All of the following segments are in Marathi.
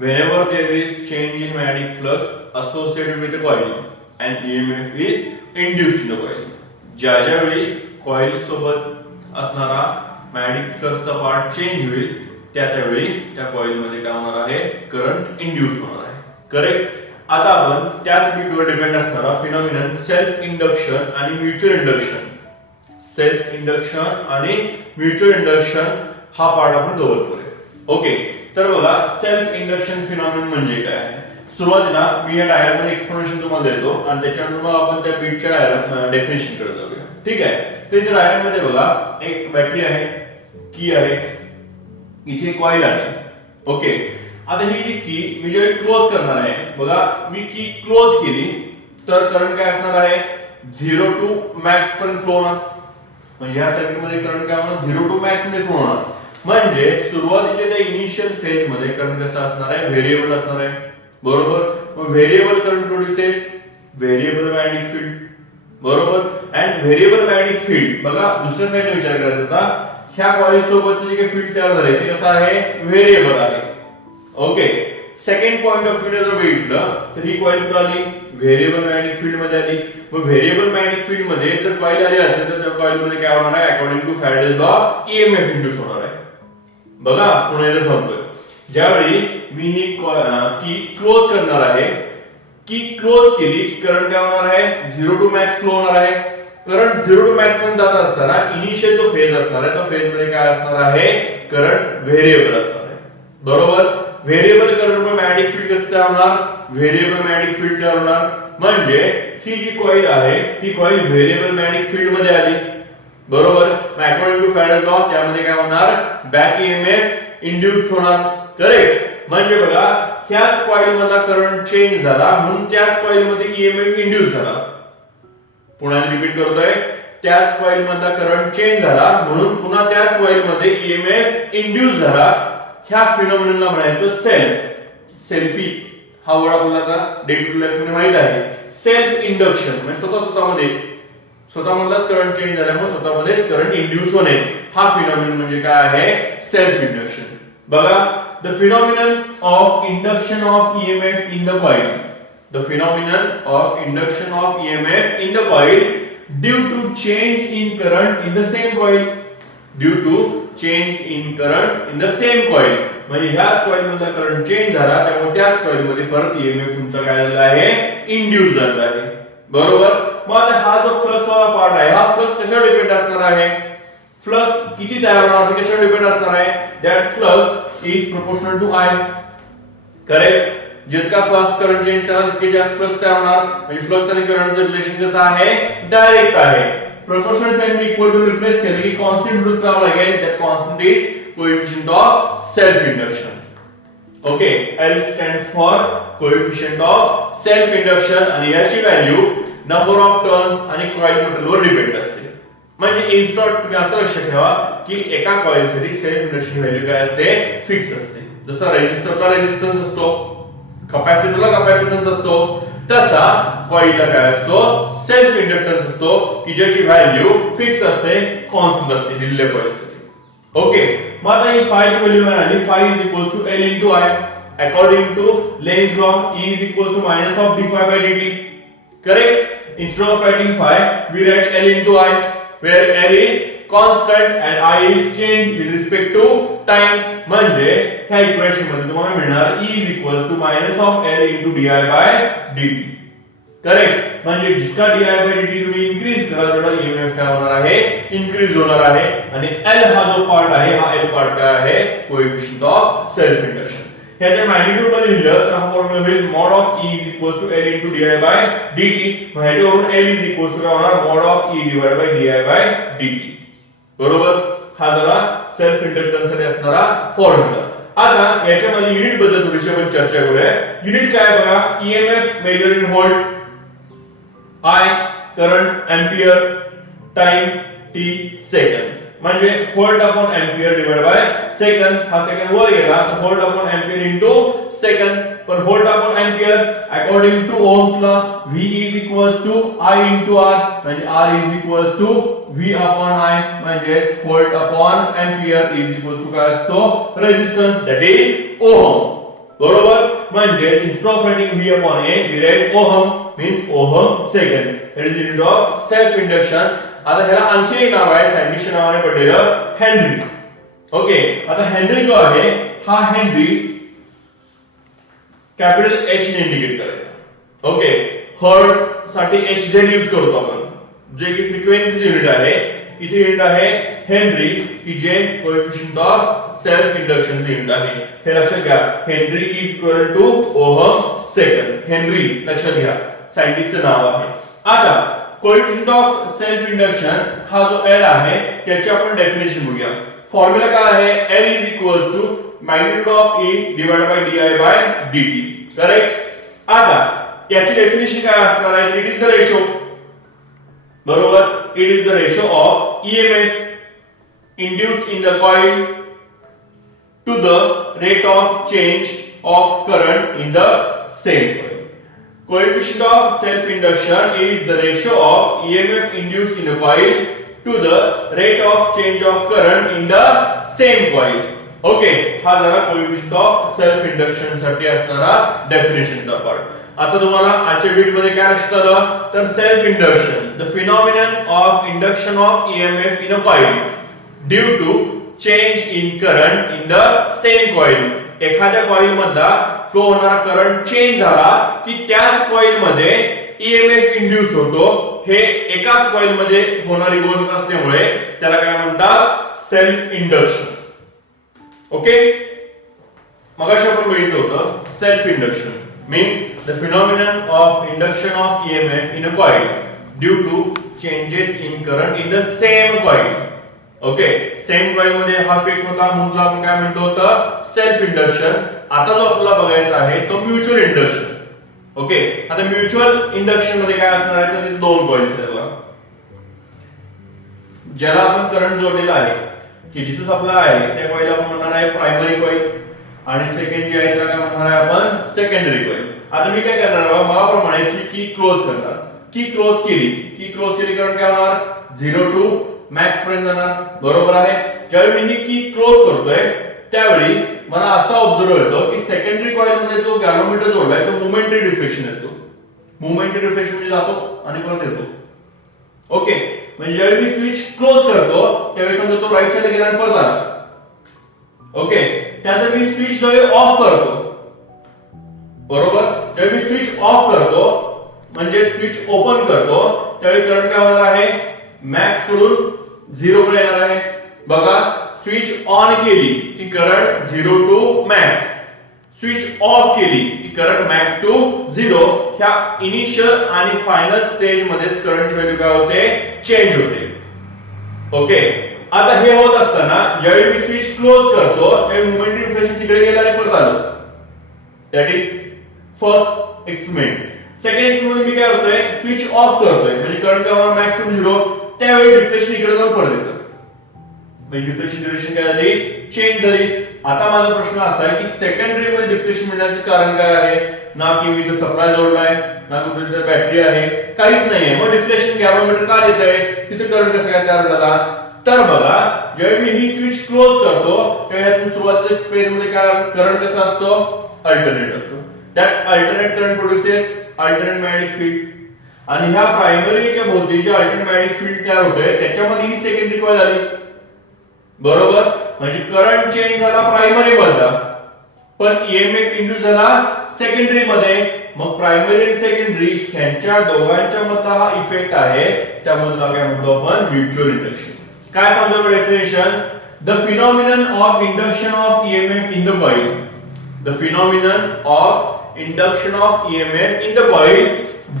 whenever there is change in magnetic flux associated with the coil and EMF is induced in the coil. ज्या वेळी कॉइल सोबत असणारा मॅग्नेटिक फ्लक्सचा पार्ट चेंज होईल त्यावेळी त्या कॉइल मध्ये काय होणार आहे, करंट इंड्यूस होणार आहे. करेक्ट. आता आपण त्याच बीटवर डिपेंड असणारा फिनॉमिनन सेल्फ इंडक्शन आणि म्युच्युअल इंडक्शन, सेल्फ इंडक्शन आणि म्युच्युअल इंडक्शन हा पार्ट आपण कव्हर करूया. ओके. तर बघा, सेल्फ इंडक्शन फिनॉमिनन म्हणजे काय आहे. सुरुवातीला मी या डायग्राममध्ये एक्सप्लेनेशन तुम्हाला देतो आणि त्याच्यानंतर मग आपण त्या बीटच्या डायग्राम डेफिनेशन करत जाऊया. ठीक आहे. तर इथे डायग्राम मध्ये बघा, एक बॅटरी आहे, की आहे, इथे कॉइल आहे. ओके. आता ही जी की मी जेव्हा क्लोज करणार आहे, बघा मी की क्लोज केली तर करंट काय असणार आहे, 0 टू मॅक्स पर्यंत फ्लो होणार. म्हणजे ह्या सर्किट मध्ये करंट काय होणार, 0 टू मॅक्स मध्ये फ्लो होणार. म्हणजे सुरुवातीच्या त्या इनिशियल फेज मध्ये करंट कसा असणार आहे, व्हेरिएबल असणार आहे. बरोबर. मग variable current produces variable magnetic field. बरोबर. अँड व्हेरिएबल मॅग्नेटिक फील्ड, बघा दुसऱ्या साईडने विचार करायचा होता, ह्या कॉइल सोबतचे जे काही फील्ड तयार झाले ते कसं आहे, व्हेरिएबल आहे. Okay. Second point of view जर बघितलं तर ही कॉइल कुठे आली, व्हेरिएबल मॅग्नेटिक फील्ड मध्ये आली. मग व्हेरिएबल मॅग्नेटिक फील्ड मध्ये जर कॉइल आली असेल तर त्या कॉइल मध्ये काय होणार आहे, according to Faraday's law EMF induce होणार आहे. बघा पुन्हा एकदा सांगतोय, ज्यावेळी मी ही की क्लोज करणार आहे, की क्लोज केली की करंट काय होणार आहे, 0 टू मॅक्स फ्लो होणार आहे. करंट 0 टू मॅक्स पर्यंत जात असताना इनिशियल जो फेज असणार आहे, तो फेज मध्ये काय असणार आहे, करंट व्हेरिएबल असणार आहे. बरोबर. व्हेरिएबल करंट मुळे मॅग्नेटिक फील्ड कसं तयार होणार, व्हेरिएबल मॅग्नेटिक फील्ड तयार होणार. म्हणजे ही जी कॉइल आहे ती कॉइल व्हेरिएबल मॅग्नेटिक फील्ड मध्ये आली. बरोबर. अकॉर्डिंग टू फॅराडेज लॉ त्यामध्ये काय होणार, बॅक ईएमएफ इंड्यूस होणार. करेक्ट. म्हणजे बघा, ह्याच कॉइल मधला करंट चेंज झाला म्हणून त्याच कॉइल मध्ये ईएमएफ इंड्यूस झाला. पुन्हा रिपीट करतोय, त्याच कॉइल मधला करंट चेंज झाला म्हणून पुन्हा त्याच कॉइल मध्ये ईएमएफ इंड्यूस झाला. ह्या फिनॉमिननला म्हणायचं सेल्फ. सेल्फी हा वर्ड आपल्याला डे टू लाईफ मध्ये माहित आहे. सेल्फ इंडक्शन म्हणजे स्वतःमधलाच करंट चेंज झाल्यामुळे स्वतःमध्येच करंट इंड्यूस होणे, हा फिनॉमिनन म्हणजे काय आहे, सेल्फ इंडक्शन. बघा, the phenomenon of induction of EMF in the coil, the phenomenon of induction of EMF in the coil due to change in current in the same coil, due to change in current in the same coil. म्हणजे ह्याच कॉइल मधला करंट चेंज झाला त्यामुळे त्याच कॉइल मध्ये परत ईएमएफ तुमचा काय झाला आहे, इंड्यूस झाला आहे. बरोबर. मग हा जो फ्लक्स वाला पार्ट आहे, हा फ्लक्स कशावर डिपेंड असणार आहे, फ्लक्स किती तयार होणार ते कशावर डिपेंड असणार आहे, that flux is proportional to I. Correct. जितका फास्ट करंट चेंज करा तितके जास्त फ्लक्स तयार होणार. म्हणजे फ्लक्स आणि करंटचं रिलेशन कसं आहे, डायरेक्ट आहे. प्रोपोर्शनल साइन मी इक्वल टू रिप्लेस केलं की कॉन्स्टंट इंट्रोड्यूस करावा लागेल. That constant is coefficient of self induction. Okay. L stands for coefficient of self induction आणि याची व्हॅल्यू नंबर ऑफ टर्न्स आणि कॉइल मटेरियलवर डिपेंड असते. म्हणजे इन शॉर्ट तुम्ही असं लक्षात ठेवा की एका कॉइलसाठी सेल्फ इंडक्शन व्हॅल्यू काय असते, फिक्स असते. जसा रेझिस्टरला रेझिस्टन्स असतो, कॅपॅसिटरला कॅपॅसिटन्स असतो, तसा कॉइलला काय असतो, सेल्फ इंडक्टन्स असतो की ज्याची व्हॅल्यू फिक्स असते, कॉन्स्टंट असते दिलेल्या कॉइलसाठी. ओके. मग आता ही फाय ची व्हॅल्यू मिळाली, phi is equal to L into I. According to Lenz law E is equal to minus of dy by dt. Correct. Instead of writing phi, we write L into I, where L is constant and I is change with respect to time. म्हणजे ह्या इक्वेशन मध्ये तुम्हाला मिळणार E is equal to minus of L into dy by dt. Correct. म्हणजे जितका dy by dt तुम्ही इन्क्रीज कराल तेवढा EMF काय होणार आहे, इन्क्रीज होणार आहे. आणि L हा जो पार्ट आहे, हा L पार्ट काय आहे, कोएफिशिएंट ऑफ सेल्फ इंडक्शन. ह्याच्या मॅग्निट्यूड मध्ये लिहिलं तर हा फॉर्म्युला होईल mod of E is equal to L into dy by dt. ह्याच्यावरून L is equal to काय होणार, mod of E divided by dy by dt. बरोबर. हा झाला सेल्फ इंडक्टन्स साठी असणारा फॉर्म्युला. आता याच्यामध्ये युनिट बद्दल थोडीशी आपण चर्चा करूया. युनिट काय बघा, EMF measure in volt, I current ampere, time t second. म्हणजे volt upon ampere divide by second. हा सेकंड वर गेला तर volt upon ampere into second. पण volt upon ampere according to Ohm's law V is equals to I into R. म्हणजे R is equals to V upon I. म्हणजे volt upon ampere is equals to काय असतो, रेझिस्टन्स, दॅट इज ओहम. बरोबर. म्हणजे instead of writing V upon A we write ohm means ohm second. It is the unit of self induction. आता ह्याला आणखी एक नाव आहे सायंटिस्टच्या नावाने पडलेलं हेनरी. ओके. आता हेनरी जो आहे हा हेनरी कॅपिटल H ने इंडिकेट करायचा. ओके. हर्ट्झ साठी HZ यूज करतो आपण, जे की फ्रिक्वेन्सी युनिट आहे. इथे युनिट आहे हेनरी, की जे coefficient of self induction unit आहे. हे लक्षात घ्या. Henry is equal to ohm second. Henry लक्षात घ्या, सायंटिस्टचं नाव आहे. आता कोएफिशिएंट ऑफ सेल्फ इंडक्शन हा जो L आहे त्याची आपण डेफिनेशन बघूया. फॉर्म्युला काय आहे? L is equal to magnitude of E divide by DI by dt. Correct. आता याची डेफिनेशन काय असणार आहे? इट इज द रेशो, बरोबर. It is the ratio of EMF induced in the coil to the rate of change of current in the same coil. Coefficient of self induction is the ratio of EMF induced in a coil to the rate of change of current in the same coil. Okay. हा झाला कोएफिशिएंट ऑफ सेल्फ इंडक्शन साठी असणारा डेफिनेशनचा पार्ट. आता तुम्हाला आजच्या व्हिडिओ मध्ये काय लक्षात आलं? तर self induction, the phenomenon of induction of EMF in a coil due to change in current in the same coil. एखाद्या कॉइल मधला फ्लो होणारा करंट चेंज झाला की त्याच कॉइल मध्ये EMF इंड्यूस होतो. हे एकाच कॉइल मध्ये होणारी गोष्ट असल्यामुळे त्याला काय म्हणतात? Self induction. ओके. मगाशी आपण बघितलं होतं self induction means the phenomenon of induction of EMF in a coil due to changes in current in the same coil. Okay. Same coil मध्ये हा इफेक्ट होता म्हणून आपण काय म्हणतो होतं? Self induction. आता जो आपल्याला बघायचा आहे तो म्युच्युअल इंडक्शन. ओके. आता म्युच्युअल इंडक्शन मध्ये काय असणार आहे? तर दोन कॉइल्स आहेत, ज्याला आपण करंट जोडलेला आहे, की जिथे सप्लाय आहे त्या कॉइल आपण म्हणणार आहे प्रायमरी कॉइल, आणि सेकंड जे आहे त्याला काय म्हणणार आहे आपण? Secondary coil. आता मी काय करणार आहे? मगाप्रमाणे की क्लोज करणार. की क्लोज केली करंट काय होणार? 0 टू मॅक्स पर्यंत जाणार, बरोबर आहे. ज्यावेळी मी ही की क्लोज करतोय त्यावेळी मला असं ऑब्झर्व होतं की सेकंडरी कॉइल मध्ये जो गॅलोमीटर जोडलाय तो मोमेंटरी डिफ्लेक्शन येतो. मोमेंटरी डिफ्लेक्शन म्हणजे जातो आणि परत येतो. ओके. म्हणजे ज्यावेळी मी स्विच क्लोज करतो त्यावेळी समजा तो राईट साइडला गेला आणि परत आला. ओके. त्यानंतर मी स्विच ज्यावेळी ऑफ करतो, बरोबर. ज्यावेळी मी स्विच ऑफ करतो म्हणजे स्विच ओपन करतो त्यावेळी करंट काय होणार आहे? मॅक्स कडून 0 कडे येणार आहे. बघा, स्विच ऑन केली की current 0 to max, switch off केली की करंट मॅक्स टू 0. ह्या इनिशियल आणि फायनल स्टेज मध्येच करंट व्हॅल्यू काय होते? चेंज होते. ओके. आता हे होत असताना ज्यावेळी मी स्विच क्लोज करतो त्यावेळी मोमेंटरी डिफ्लेक्शन तिकडे गेला आणि परत आलं. That is first experiment. Second experiment मी काय करतोय? स्विच ऑफ करतोय म्हणजे करंट काय होणार? Max to 0. त्यावेळी डिफ्लेक्शन इकडे जाऊन परत येतं, म्हणजे डिफ्लेक्शन ड्युरेशन काय झाली? चेंज झाली. आता माझा प्रश्न असा आहे की सेकंडरी मध्ये डिफ्लेक्शन मिळण्याचं कारण काय आहे? ना की मी सप्लाय जोडलाय, ना कुठे बॅटरी आहे, काहीच नाहीये. मग डिफ्लेक्शन गॅलोमीटर का देत आहे? तिथे करंट कसा काय तयार झाला? तर बघा, ज्यावेळी मी ही स्विच क्लोज करतो त्यावेळी सुरुवातीच्या फेज मध्ये काय करंट कसा असतो? अल्टरनेट असतो. That alternate current produces alternate magnetic field. आणि ह्या प्रायमरीच्या भोवती जे अल्टरनेट मॅग्नेटिक फील्ड तयार होते त्याच्यामध्ये ही सेकंडरी कॉइल आली, बरोबर. म्हणजे करंट चेंज झाला प्रायमरी मधला, पण EMF इंड्यूस झाला सेकंडरी मध्ये. मग प्रायमरी आणि सेकंडरी ह्यांच्या दोघांच्या मधला हा इफेक्ट आहे, त्यामधला काय म्हणतो आपण? Mutual induction. काय सांगतो definition? The phenomenon of induction of EMF in the coil. The phenomenon of induction of EMF in the coil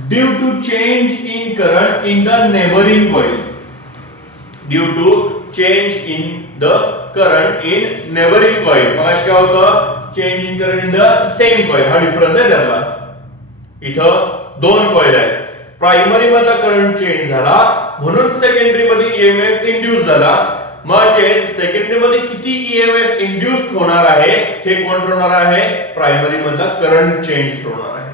due to change in current in the neighbouring coil. Due to change in the current in neighbouring coil. मगाशी काय होतं? Change in current in the same coil. हा डिफरन्स आहे त्यातला. इथं दोन कॉइल आहेत. प्रायमरी मधला करंट चेंज झाला म्हणून सेकंडरी मध्ये EMF इंड्यूस झाला. म्हणजे सेकंडरी मध्ये किती EMF इंड्यूस होणार आहे हे कोण ठरवणार आहे? प्रायमरी मधला करंट चेंज ठरवणार आहे.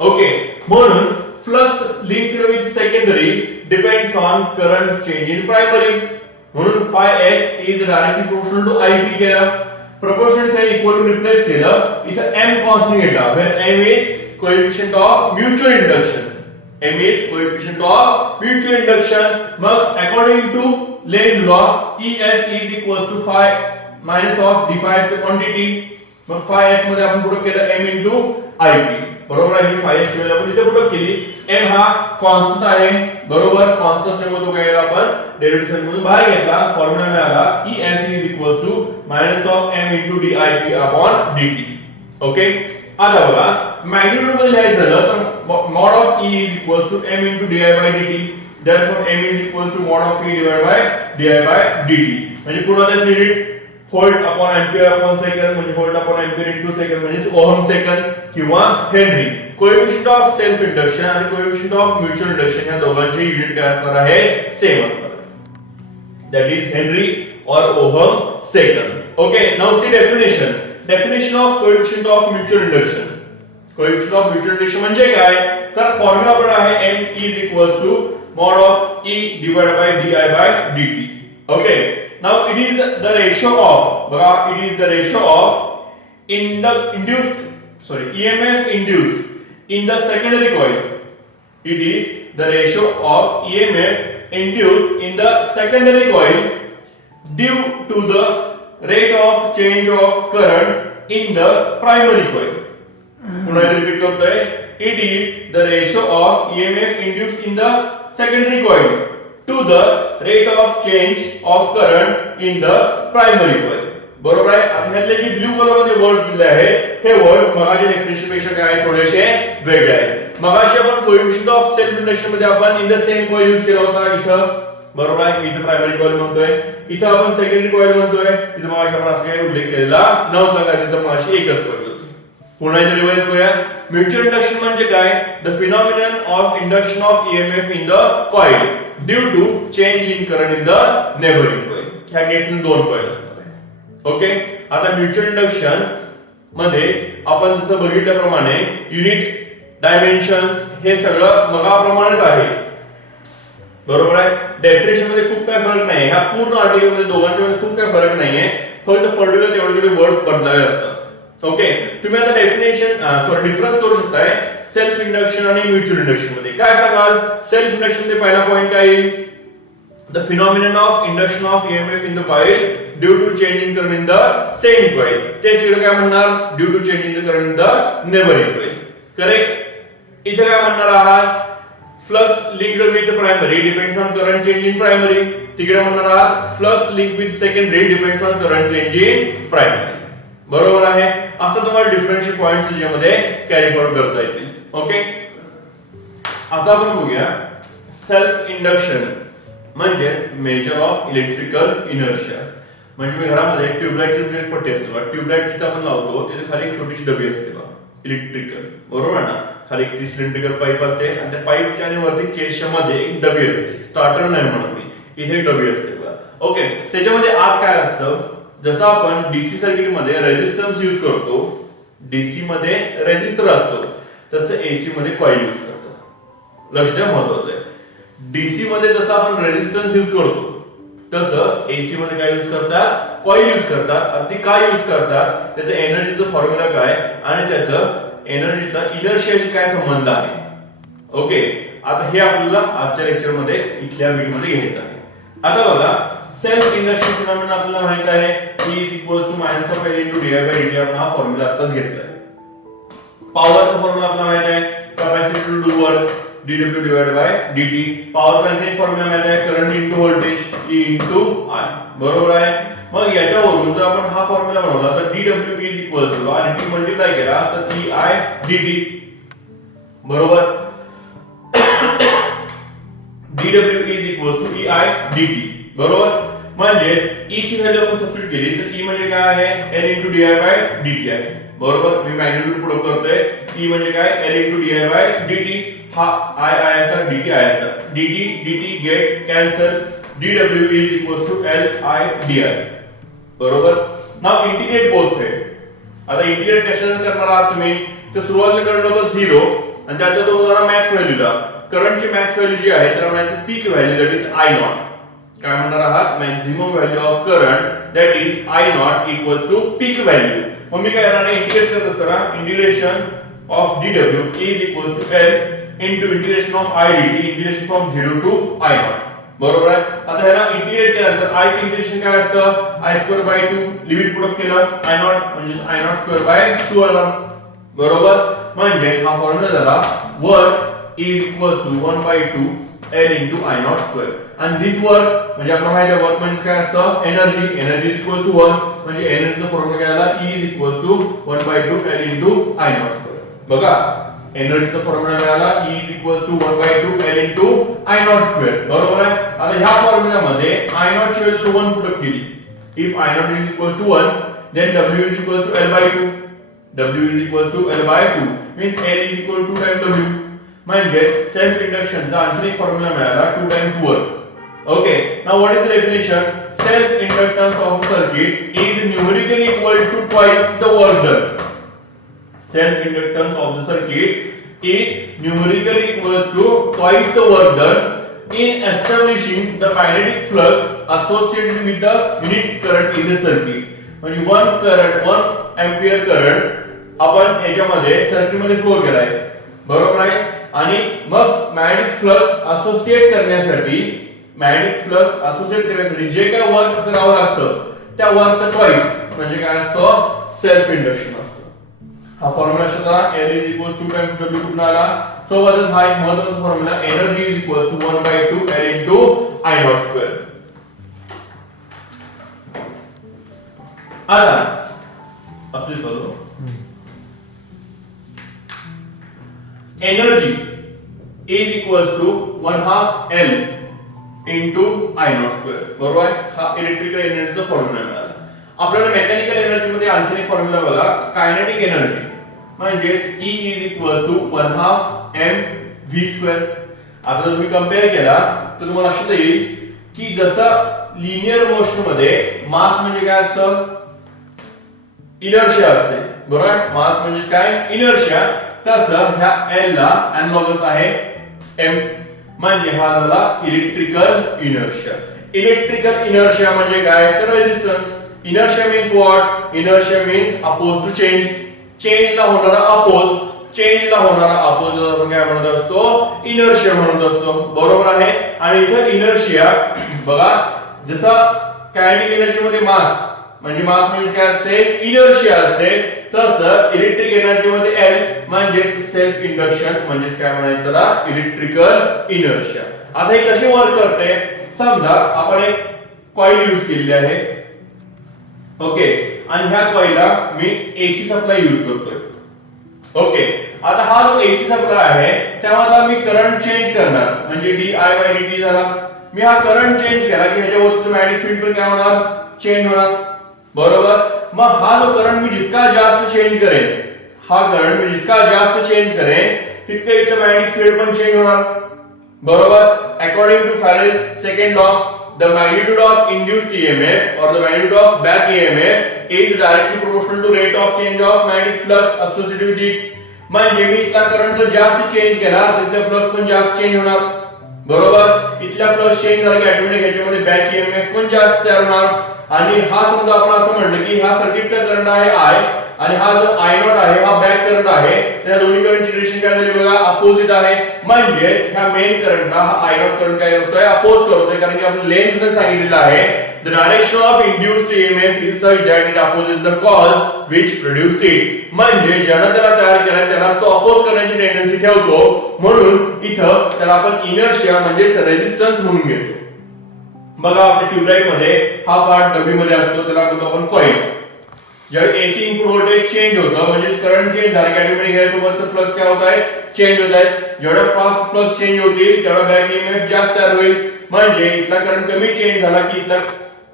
ओके. म्हणून flux linked with secondary depends on current change in primary. म्हणून phi x is directly proportional to IP केला. proportion sign equal to replace केलं, इथं m constant घेतला, where m is coefficient of mutual induction. M is coefficient of mutual induction. मग according to Lenz's law, ES is equals to phi minus of d phi as the quantity. मग phi s मध्ये आपण पुढे केलं m into IP. बरोबर आहे, ही phi s व्हॅल्यू आपण इथे पुढे केली. m हा कॉन्स्टंट आहे, बरोबर. कॉन्स्टंट असल्यामुळे तो काय केला आपण डेरिव्हेटिव्ह मधून बाहेर घेतला. फॉर्म्युला मिळाला ES is equals to minus of m into dIP upon dt. Okay. आता बघा मॅग्निट्यूड मध्ये लिहायचं झालं तर mod of E is equals to m into di by dt. Therefore m is equals to mod of E divided by di by dt. म्हणजे पुन्हा त्याची unit volt upon ampere upon second, म्हणजे volt upon ampere into second म्हणजे ओहम सेकंड किंवा henry. Coefficient of self induction आणि कोएफिशिएंट ऑफ म्युच्युअल इंडक्शन या दोघांचे युनिट काय असणार आहे, सेम असणार आहे. दॅट इज हेनरी और ohm second. Okay. Now see definition. Definition of coefficient of mutual induction. Coefficient of mutual induction म्हणजे काय, तर फॉर्म्युला पण आहे m is equals to mod of E divided by di by dt. Okay. Now it is the ratio of, बघा, it is the ratio of EMF induced in the secondary coil. It is the ratio of EMF induced in the secondary coil due to the rate of change of current in the primary coil. पुन्हा रिपीट करतोय. It is the ratio of EMF induced in the secondary coil to the rate of change of current in the primary coil. बरोबर आहे. आता ह्यातले जे ब्लू कलर मध्ये वर्ड्स दिले आहेत हे वर्ड्स मगाच्या डेफिनेशन पेक्षा काय थोडेसे वेगळे आहेत. मगाशी आपण कोएफिशिएंट ऑफ सेल्फ इंडक्शन मध्ये आपण in the same coil use केला होता इथं, बरोबर आहे. इथं प्रायमरी कॉइल म्हणतोय, इथं आपण सेकंडरी कॉइल म्हणतोय. इथं मगाशी आपण असं काही उल्लेख केलेला नव्हता, काय तिथं मगाशी एकच कॉइल होती. पुन्हा इथे रिवाइज करूया. म्युच्युअल इंडक्शन म्हणजे काय, the phenomenon of induction of EMF in the coil due to change in current in the neighbouring coil. ह्या केसमध्ये दोन कॉइल असणार आहे. ओके. आता म्युच्युअल इंडक्शन मध्ये आपण जसं बघितल्याप्रमाणे युनिट डायमेन्शन्स हे सगळं मगाप्रमाणेच आहे, बरोबर आहे. डेफिनेशन मध्ये खूप काय फरक नाही. ह्या पूर्ण आर्टिकल मध्ये दोघांच्या मध्ये खूप काय फरक नाहीये, फक्त पर्टिक्युलर तेवढे तेवढे वर्ड्स बदलावे लागतात. ओके. तुम्ही आता डेफिनेशन डिफरन्स करू शकताय सेल्फ इंडक्शन आणि म्युच्युअल इंडक्शन मध्ये. काय सांगाल, सेल्फ इंडक्शन मध्ये पहिला पॉइंट काय येईल, the phenomenon of induction of EMF in the coil due to change in current in the same coil. तेच इकडे काय म्हणणार, due to change in the current in the neighbouring coil. Correct. इथे काय म्हणणार आहात, flux linked with primary depends on current change in primary. तिकडे म्हणणार आहात flux linked with secondary depends on current change in primary. बरोबर आहे. असं तुम्हाला डिफरन्शियल पॉइंट्स त्याच्यामध्ये कॅरी फॉरवर्ड करता येतील. ओके. आता आपण बघूया सेल्फ इंडक्शन म्हणजे मेजर ऑफ इलेक्ट्रिकल इनर्शिया. म्हणजे मी घरामध्ये ट्यूबलाइटची जी पट्टी असते, ट्यूबलाइट जिथे आपण लावतो तिथे खाली एक छोटीशी डबी असते बघा, इलेक्ट्रिकल, बरोबर ना. खाली एक सिलेंड्रिकल पाईप असते आणि त्या पाईपच्या आणि वरती चेस्टच्या मध्ये एक डबी असते. स्टार्टर नाही म्हणत मी, इथे एक डबी असते बघा. ओके. त्याच्यामध्ये आत काय असतं, जसं आपण डीसी सर्किट मध्ये रेजिस्टन्स यूज करतो, डीसी मध्ये रेजिस्टर असतो, तसं एसी मध्ये कॉइल यूज करतो. लक्ष द्या, महत्वाचं आहे. डीसी मध्ये जसं आपण रेजिस्टन्स यूज करतो तसं एसी मध्ये काय यूज करतात, कॉइल यूज करतात. अगदी काय यूज करतात, त्याचं एनर्जीचं फॉर्म्युला काय आणि त्याचं एनर्जीचा इनर्शियाशी काय संबंध आहे. ओके. आता हे आपल्याला आजच्या लेक्चर मध्ये इथल्या वीक मध्ये घ्यायचं आहे. आता बघा सेल्फ इंडक्शन फिनॉमिना आपल्याला माहित आहे, E is equals to minus of L into di by dt. आपण हा फॉर्म्युला आताच घेतलाय. पॉवरचा फॉर्म्युला आपल्याला माहित आहे, capacity to do work dw divided by dt. पॉवरचा आणखी फॉर्म्युला माहित आहे, current into voltage E into I. बरोबर आहे. मग याच्यावरून जर आपण हा फॉर्म्युला बनवला तर dw is equals to आणि dt मल्टिप्लाय केला तर ei dt. बरोबर. dw is equals to ei dt. बरोबर. म्हणजे E ची व्हॅल्यू आपण सबस्टिट्यूट केली तर E म्हणजे काय आहे, L into di by dt आहे. बरोबर. मी मॅग्निट्यूड पुढे करतोय. E म्हणजे काय, L into di by dt. हा I असा dt आहे असा. dt get cancel. dw is equals to L I di. बरोबर. Now integrate both side. आता इंटिग्रेट कशाने करणार आहात तुम्ही, तर सुरुवातीला करंट होता 0 आणि त्यात तो जरा मॅक्स व्हॅल्यूला. करंटची मॅक्स व्हॅल्यू जी आहे त्याला म्हणायचं peak value, that is I nought. काय म्हणणार आहात, maximum value of current that is I naught equals to peak value. मग मी काय करणार आहे इंटिग्रेट करत असताना integration of dw is equals to L into integration of I dt integration from 0 to I naught. बरोबर आहे. आता ह्याला इंटिग्रेट केल्यानंतर I चे इंटिग्रेशन काय असतं I² 2 लिमिट पुट अप केलं I naught म्हणजे I naught² 2 आला. बरोबर. म्हणजे हा फॉर्म्युला झाला work is equals to 1/2 L into I naught square. And this work म्हणजे आपल्याला माहिती आहे वर्क म्हणजे काय असतं एनर्जी is equals to 1 म्हणजे एनर्जीचा फॉर्म्युला काय आला E is equals to 1/2 L into I naught square. बघा एनर्जीचा फॉर्म्युला मिळाला E is equals to 1/2 L into I naught square. बरोबर आहे. आता ह्या फॉर्म्युल्यामध्ये I naught ची व्हॅल्यू 1 पुट अप केली. If I naught is equals to 1 then W is equals to L/2. W is equals to L/2 means L is equal to times W. म्हणजे सेल्फ इंडक्शनचा आणखी एक फॉर्म्युला मिळाला 2 times work. Okay, now what is the definition? Self-inductance of a circuit is numerically equal to twice the work done. Self-inductance of the circuit is numerically equal to twice the work done in establishing the magnetic flux associated with the unit current in the circuit. म्हणजे 1 ampere current आपण याच्यामध्ये सर्किटमध्ये फ्लो केलाय. बरोबर आहे. आणि मग मॅग्नेटिक फ्लक्स असोसिएट करण्यासाठी जे काय वर्क करावं लागतं त्या वर्कचा ट्वाइस म्हणजे काय असतं सेल्फ इंडक्शन असतो. हा फॉर्म्युला शोधा L is equals to times W कुठून आला. सोबतच हा एक महत्त्वाचा formula energy is equals to 1/2 L into I naught square. आता असं चालू energy is equals to 1/2 L into I naught square. बरोबर आहे. हा इलेक्ट्रिकल एनर्जीचा फॉर्म्युला मिळाला. आपल्याला मेकॅनिकल एनर्जी मध्ये आणखी एक फॉर्म्युला बघा कायनेटिक एनर्जी म्हणजे E is equals to 1/2 mv². आता जर तुम्ही कंपेअर केला तर तुम्हाला लक्षात येईल की जसं लिनियर मोशन मध्ये मास म्हणजे काय असतं इनर्शिया असते. बरोबर आहे. मास म्हणजे काय इनर्शिया. तसं ह्या L ला एनालॉगस आहे m म्हणजे हा झाला इलेक्ट्रिकल इनर्शिया. इलेक्ट्रिकल इनर्शिया म्हणजे काय तर resistance. Inertia means what inertia means oppose to change. चेंजला होणारा अपोज आपण काय म्हणत असतो इनर्शिया म्हणत असतो. बरोबर आहे. आणि इथं इनर्शिया बघा जसं कायनेटिक एनर्जी मध्ये मास म्हणजे काय असते इनर्शिया असते तसं इलेक्ट्रिक एनर्जी मध्ये L म्हणजे सेल्फ इंडक्शन म्हणजे काय म्हणायचं इलेक्ट्रिकल इनर्शिया. आता हे कसे वर्क करते समजा आपण एक कॉइल यूज केलेली आहे. ओके. आणि ह्या कॉइलला मी एसी सप्लाय यूज करतोय. ओके. आता हा जो एसी सप्लाय आहे त्यामधला मी करंट चेंज करणार म्हणजे di/dt झाला. मी हा करंट चेंज केला की ह्याच्यावरचं मॅग्नेटिक फील्ड पण काय होणार चेंज होणार. बरोबर. मग हा जो करंट मी जितका जास्त चेंज करेन तितके इथं मॅग्नेटिक फील्ड पण चेंज होणार. बरोबर. According to Faraday's second law the magnitude of induced EMF or the magnitude of back EMF is directly proportional to rate of change of magnetic flux associated with it. म्हणजे मी इथला करंट जर जास्त चेंज केला तर इथला फ्लक्स पण जास्त चेंज होणार. बरोबर. इथला फ्लक्स चेंज झाला की ऑटोमॅटिक ह्याच्यामध्ये बॅक EMF पण जास्त तयार होणार. आणि हा समजा आपण असं म्हणलं की हा सर्किटचा करंट आहे I आणि हा जो I नॉट आहे हा बॅक करंट आहे. त्या दोन्ही करंटची डिरेक्शन काय झाली बघा अपोजिट आहे. म्हणजे ह्या मेन करंटला हा I नॉट करंट काय करतोय अपोज करतोय कारण की आपण लेन्सने सांगितलेलं आहे the direction of induced EMF is such that it opposes the cause which produced it. म्हणजे ज्याने त्याला तयार केला त्याला तो अपोज करण्याची टेंडन्सी ठेवतो म्हणून इथं त्याला आपण इनर्शिया म्हणजे रेझिस्टन्स म्हणून घेतो. बघा आपल्या ट्यूबलाइट मध्ये हा पार्ट डबी मध्ये असतो त्याला म्हणतो आपण कॉइल. ज्यावेळी एसी इनपुट व्होल्टेज चेंज होतं म्हणजे करंट चेंज झाला की ऑटोमॅटिक यासोबतचं फ्लक्स काय होत आहे चेंज होत आहे. जेवढा फास्ट फ्लक्स चेंज होतील तेवढा बॅक ईएमएफ जास्त तयार होईल. म्हणजे इथला करंट कमी चेंज झाला की इथला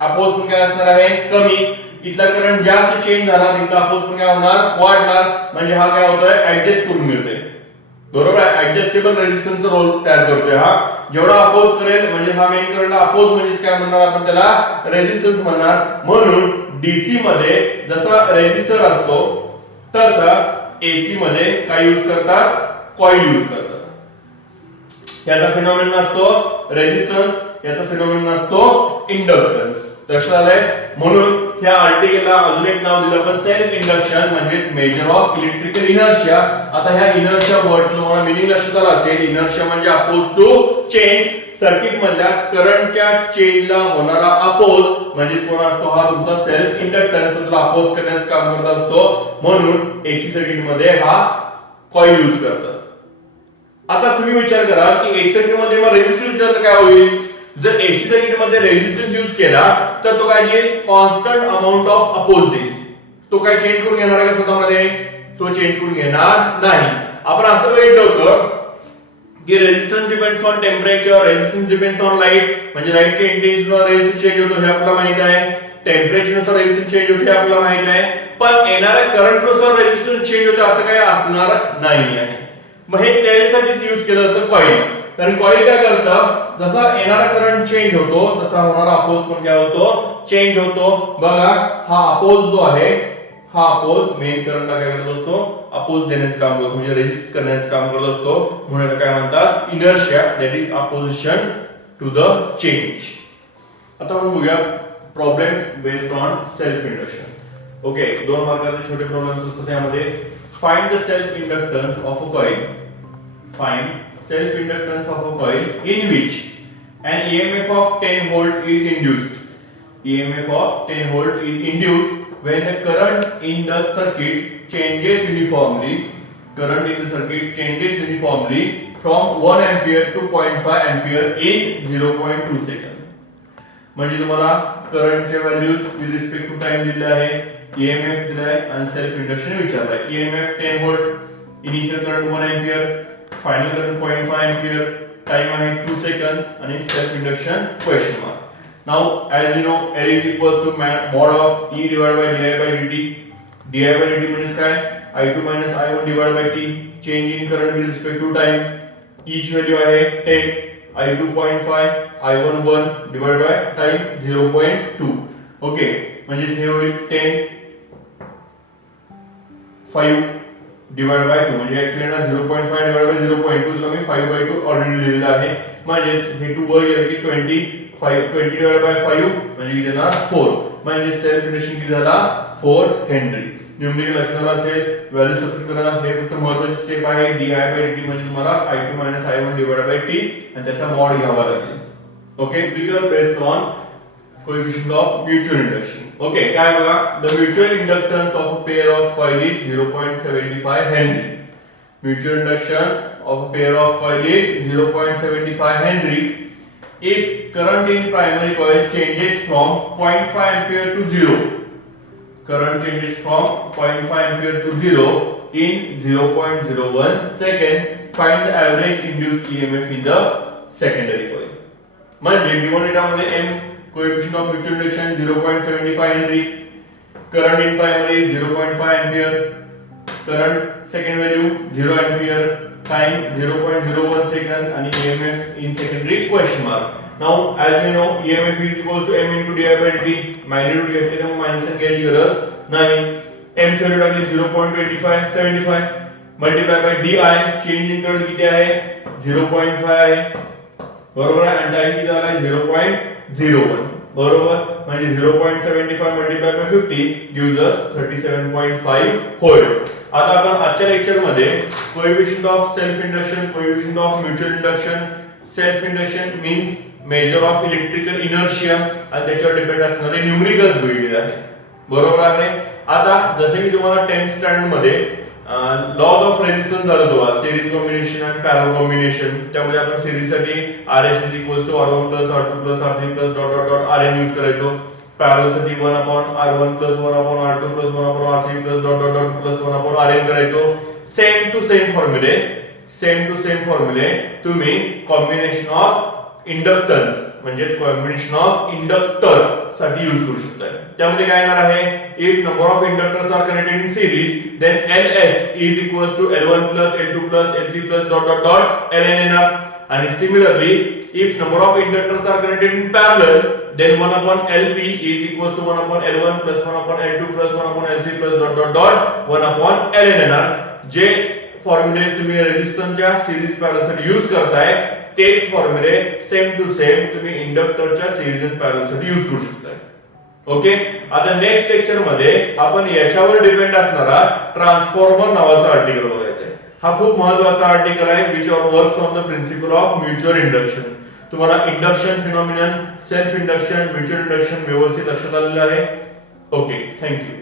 अपोज पण काय असणार आहे कमी. इथला करंट जास्त चेंज झाला तिथला अपोज पण काय होणार वाढणार. म्हणजे हा काय होतोय ऍडजस्ट करून मिळतोय. बरोबर आहे. ऍडजस्टेबल रेझिस्टन्सचा रोल तयार करतोय हा. जेवढा अपोज करेल म्हणजे हा मेन करंटला अपोज म्हणजे काय म्हणणार आपण त्याला रेझिस्टन्स म्हणणार. म्हणून डीसी मध्ये जसा रेझिस्टर असतो तसा एसी मध्ये काय यूज करतात कॉइल यूज करतात. याचा फिनोमेनन असतो रेझिस्टन्स याचा फिनोमेनन असतो इंडक्टन्स. लक्षात आलंय. म्हणून ह्या आर्टिकलला अजून एक नाव दिलं आपण सेल्फ इंडक्शन म्हणजे मेजर ऑफ इलेक्ट्रिकल इनर्शिया. आता ह्या इनर्शिया वर्ड तुम्हाला मिनिंग लक्षात आला असेल. इनर्शिया म्हणजे अपोज टू चेंज. सर्किट मधल्या करंटच्या चेंजला होणारा अपोज म्हणजे कोण असतो हा तुमचा सेल्फ इंडक्टन्स. तो अपोज करण्याचं काम करत असतो. म्हणून एसी सर्किट मध्ये हा कॉइल यूज करतात. आता तुम्ही विचार करा की एसी सर्किट मध्ये मग रेझिस्टन्स तर काय होईल. जर एसी सर्किट मध्ये रेझिस्टन्स यूज केला तर तो काय देईल कॉन्स्टंट अमाउंट ऑफ अपोज देईल. तो काय चेंज करून घेणार आहे का स्वतःमध्ये. तो चेंज करून घेणार नाही. आपण असं बघितलं होतं की resistance depends on temperature, resistance depends on light म्हणजे लाईटच्या इंटेन्सिटीनुसार रेझिस्टन्स चेंज होतो हे आपल्याला माहित आहे. टेम्परेचरनुसार रेझिस्टन्स चेंज होतो हे आपल्याला माहित आहे. पण येणाऱ्या करंटनुसार रेझिस्टन्स चेंज होतो असं काही असणार नाही आहे. मग हे त्याच्यासाठीच यूज केलं जातं कॉइल. कारण कॉइल काय करतं जसा येणारा करंट चेंज होतो तसा होणारा अपोज पण काय होतो चेंज होतो. बघा हा अपोज जो आहे हा अपोज मेन करंटला काय करत असतो अपोज देण्याचं काम करतो म्हणजे रेजिस्ट करण्याचं काम करत असतो. म्हणून काय म्हणतात inertia that is opposition to the change. आता आपण बघूया problems based on self induction. Okay 2 मार्काचे छोटे प्रॉब्लेम्स असतात त्यामध्ये. Find the self inductance of a coil. Find self inductance of a coil in which an EMF of 10 volt is induced. EMF of 10 volt is induced when the current in the circuit changes uniformly. Current in the circuit changes uniformly from 1 ampere to 0.5 ampere in 0.2 second. म्हणजे तुम्हाला करंटचे values with respect to time दिले आहे, EMF दिला आहे आणि सेल्फ इंडक्शन विचारलं आहे. EMF 10 volt, initial current 1 ampere, final current 0.5 ampere, time आहे 2 सेकंद आणि self induction question mark. Now as you know L is equals to mod of E divided by di by dt. di by dt म्हणजे काय I2 minus I1 divided by t. Change in current with respect to time. Each value आहे 10, I2 0.5, I1 1 divided by time 0.2. Okay म्हणजे हे होईल 10 5 डिवाइड बाय 2 म्हणजे ऍक्च्युअली ना 0.5 डिवाइड बाय 0.2 तुला मी 5/2 ऑलरेडी लिहिलेलं आहे. म्हणजे हे 2 वर गेलं की 20 डिवाइड बाय 5 म्हणजे किती येणार 4. म्हणजे सेल्फ इंडक्शन किती झाला 4 हेनरी. न्यूमरिकल लक्षात असेल व्हॅल्यू सबस्टिट्यूट करा. हे फक्त महत्त्वाची स्टेप आहे. di by dt म्हणजे तुम्हाला I2 I1 divide by t आणि त्याचा मॉड घ्यावा लागेल. Okay figure based on coefficient of mutual induction. Okay, काय बघा the mutual inductance of a pair of coil is 0.75 Henry. Mutual induction of a pair of coil is 0.75 Henry. If current in primary coil changes from 0.5 ampere to 0, current changes from 0.5 ampere to 0 in 0.01 second, find the average induced EMF in the secondary coil. म्हणजे given data मध्ये m coefficient of mutual induction 0.75 Henry, current in primary 0.5 ampere, current second value 0 ampere, time 0.01 second and EMF in secondary question mark. Now as we know EMF is equals to m into di by dt. magnitude घेतले तर मायनस घ्यायची गरज नाही. m ची व्हॅल्यू टाकली 0.2575 multiply by di. Change in current किती आहे 0.5 आहे बरोबर आहे आणि टाइम किती झाला आहे 0.01 बरोबर. म्हणजे 0.75 मल्टिप्लाय बाय 50 गिव्स अस 37.5 होईल. आता आपण आजच्या लेक्चर मध्ये coefficient of self induction, coefficient of mutual induction. Self induction means measure of electrical inertia आणि त्याच्यावर डिपेंड असणारे न्यूमरिकल्स बघितलेले आहेत बरोबर आहे. आता जसे की तुम्हाला 10th स्टँडर्ड मध्ये लॉज ऑफ रेजिस्टन्स झालं होतं सिरीज कॉम्बिनेशन आणि पॅरलल कॉम्बिनेशन. त्यामध्ये आपण सिरीज साठी RS is equals to R1 plus R2 plus R3 plus dot dot dot Rn use करायचो. पॅरलल साठी 1 upon R1 plus 1 upon R2 plus 1 upon R3 plus dot dot dot plus 1 upon Rn करायचो. सेम टू सेम फॉर्म्युले तुम्ही कॉम्बिनेशन ऑफ इंडक्टन्स म्हणजे कॉम्बिनेशन ऑफ इंडक्टर साठी यूज करू शकता. त्यामध्ये काय येणार आहे if number of inductors are connected in series then LS is equals to L1 plus L2 plus L3 plus dot dot dot Ln येणार. आणि similarly if number of inductors are connected in parallel then 1 upon LP is equals to 1 upon L1 plus 1 upon L2 plus 1 upon L3 plus dot dot dot 1 upon Ln येणार. जे फॉर्म्युले तुम्ही रेझिस्टन्सच्या सिरीज पॅरलल साठी यूज करताय तेच फॉर्म्युले सेम टू सेम तुम्ही इंडक्टरच्या सिरीज आणि पॅरलल साठी यूज करू शकता. ओके, आता नेक्स्ट लेक्चर मध्ये आपण याच्यावर डिपेंड असणारा ट्रान्सफॉर्मर नावाचा आर्टिकल बघायचा आहे. हा खूप महत्वाचा आर्टिकल आहे which works on the principle of mutual induction. तुम्हाला induction phenomenon, self induction, mutual induction व्यवस्थित लक्षात आलेलं आहे. Okay, thank you.